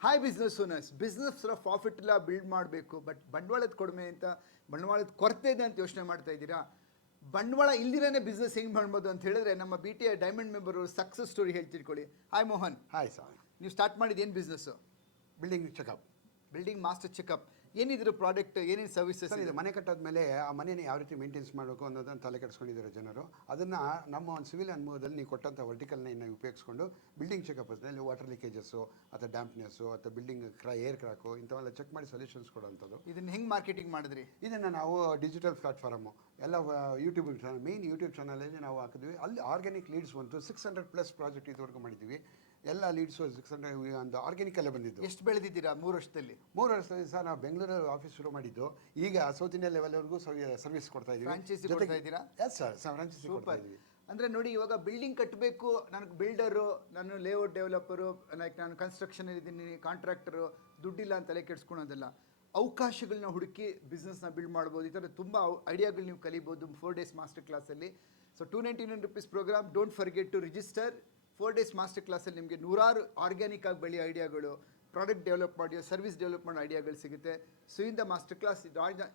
Hi business owners business profit ಎಲ್ಲ build ಮಾಡಬೇಕು but ಬಂಡವಾಳದ ಕಡಿಮೆ ಅಂತ ಬಂಡವಾಳದ ಕೊರತೆ ಇದೆ ಅಂತ ಯೋಚನೆ ಮಾಡ್ತಾ ಇದ್ದೀರಾ? ಬಂಡವಾಳ ಇಲ್ದಿರೇ ಬಿಸ್ನೆಸ್ ಹೆಂಗೆ ಮಾಡ್ಬೋದು ಅಂತ ಹೇಳಿದ್ರೆ ನಮ್ಮ B T I diamond member success story ಹೇಳ್ತಿಟ್ಕೊಳ್ಳಿ hi Mohan hi sir ನೀವು ಸ್ಟಾರ್ಟ್ ಮಾಡಿದ ಏನು business building checkup building master checkup ಏನಿದ್ರು ಪ್ರಾಡಕ್ಟ್ ಏನೇನು ಸರ್ವಿಸಸ್ ಇದೆ ಮನೆ ಕಟ್ಟೋದ ಮೇಲೆ ಆ ಮನೆನ ಯಾವ ರೀತಿ ಮೇಂಟೆನ್ಸ್ ಮಾಡಬೇಕು ಅನ್ನೋದನ್ನು ತಲೆ ಕೆಡಿಸ್ಕೊಂಡಿದ್ದಾರೆ ಜನರು. ಅದನ್ನು ನಮ್ಮ ಒಂದು ಸಿವಿಲ್ ಅನುಭವದಲ್ಲಿ ನೀವು ಕೊಟ್ಟಂಥ ವರ್ಟಿಕಲ್ನ ಉಪಯೋಗಿಸ್ಕೊಂಡು ಬಿಲ್ಡಿಂಗ್ ಚೆಕಪ್ಸ್ನಲ್ಲಿ ವಾಟರ್ ಲೀಕೇಜಸ್ಸು ಅಥವಾ ಡ್ಯಾಂಪ್ನೆಸ್ಸು ಅಥವಾ ಬಿಲ್ಡಿಂಗ್ ಕ್ರಾ ಏರ್ ಕ್ರಾಕು ಇಂಥವೆಲ್ಲ ಚೆಕ್ ಮಾಡಿ ಸೊಲ್ಯೂಷನ್ಸ್ ಕೊಡೋಂಥದ್ದು. ಇದನ್ನ ಹೆಂಗೆ ಮಾರ್ಕೆಟಿಂಗ್ ಮಾಡಿದ್ರಿ? ಇದನ್ನು ನಾವು ಡಿಜಿಟಲ್ ಪ್ಲಾಟ್ಫಾರ್ಮು ಎಲ್ಲ ಯೂಟ್ಯೂಬ್ ಚಾನಲ್ ಮೇನ್ ಯೂಟ್ಯೂಬ್ ಚಾನಲಲ್ಲಿ ನಾವು ಹಾಕಿದ್ವಿ. ಅಲ್ಲಿ ಆರ್ಗ್ಯಾನಿಕ್ ಲೀಡ್ಸ್ ಬಂತು. ಸಿಕ್ಸ್ ಹಂಡ್ರೆಡ್ ಪ್ಲಸ್ ಪ್ರಾಜೆಕ್ಟ್ ಇದುವರೆಗೂ ಮಾಡಿದ್ವಿ ಎಲ್ಲ ಲೀಡ್ಸ್ ಸಿಕ್ಸ್ ಹಂಡ್ರೆಡ್ ಒಂದು ಆರ್ಗ್ಯಾನಿಕಲ್ಲೇ ಬಂದಿದ್ದು. ಎಷ್ಟು ಬೆಳೆದಿದ್ದೀರಾ ಮೂರು ವರ್ಷದಲ್ಲಿ? ಮೂರು ವರ್ಷದಲ್ಲಿ ಸರ್ ನಾವು ಬೆಂಗಳೂರಲ್ಲಿ ಆಫೀಸ್ ಶುರು ಮಾಡಿದ್ದು. ಈಗ ಸೌತ್ ಇಂಡಿಯಾ ಲೆವೆಲ್ವರೆಗೂ ಸರ್ವಿಸ್ ಕೊಡ್ತಾ ಇದ್ದೀವಿ. ಕೊಡ್ತಾ ಇದ್ದೀರಾ? ಎಸ್ ಸರ್ ಫ್ರಾಂಚೈಸಿ ಕೊಡ್ತಾ ಅಂದ್ರೆ ನೋಡಿ ಇವಾಗ ಬಿಲ್ಡಿಂಗ್ ಕಟ್ಟಬೇಕು ನನಗೆ ಬಿಲ್ಡರು ನಾನು ಲೇಔಟ್ ಡೆವಲಪರು ಲೈಕ್ ನಾನು ಕನ್ಸ್ಟ್ರಕ್ಷನ್ ಇದ್ದೀನಿ ಕಾಂಟ್ರಾಕ್ಟರು ದುಡ್ಡಿಲ್ಲ ಅಂತ ತಲೆ ಕೆಡ್ಸ್ಕೊಳೋದಲ್ಲ. ಅವಕಾಶಗಳನ್ನ ಹುಡುಕಿ ಬಿಸ್ನೆಸ್ನ ಬಿಲ್ಡ್ ಮಾಡ್ಬೋದು. ಈ ಥರ ತುಂಬ ಐಡಿಯಾಗಳು ನೀವು ಕಲಿಬೋದು ಫೋರ್ ಡೇಸ್ ಮಾಸ್ಟರ್ ಕ್ಲಾಸಲ್ಲಿ so two ninety nine rupees program don't forget to register four days master ಕ್ಲಾಸಲ್ಲಿ ನಿಮಗೆ ನೂರಾರು ಆರ್ಗ್ಯಾನಿಕ್ ಆಗಿ ಬೆಳೆಯೋ ಐಡಿಯಾಗಳು ಪ್ರಾಡಕ್ಟ್ ಡೆವಲಪ್ ಮಾಡಿ ಸರ್ವಿಸ್ ಡೆವಲಪ್ ಮಾಡೋ ಐಡಿಯಾಗಳು ಸಿಗುತ್ತೆ. ಸೊ ಇಂದ ಮಾಸ್ಟರ್ ಕ್ಲಾಸ್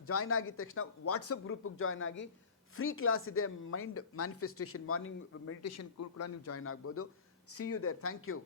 ಜಾಯ್ನ್ ಆಗಿದ ತಕ್ಷಣ ವಾಟ್ಸಪ್ ಗ್ರೂಪಿಗೆ ಜಾಯ್ನ್ ಆಗಿ ಫ್ರೀ ಕ್ಲಾಸ್ ಇದೆ ಮೈಂಡ್ ಮ್ಯಾನಿಫೆಸ್ಟೇಷನ್ ಮಾರ್ನಿಂಗ್ ಮೆಡಿಟೇಷನ್ ಕೂಡ ನೀವು ಜಾಯ್ನ್ ಆಗ್ಬೋದು. See you there thank you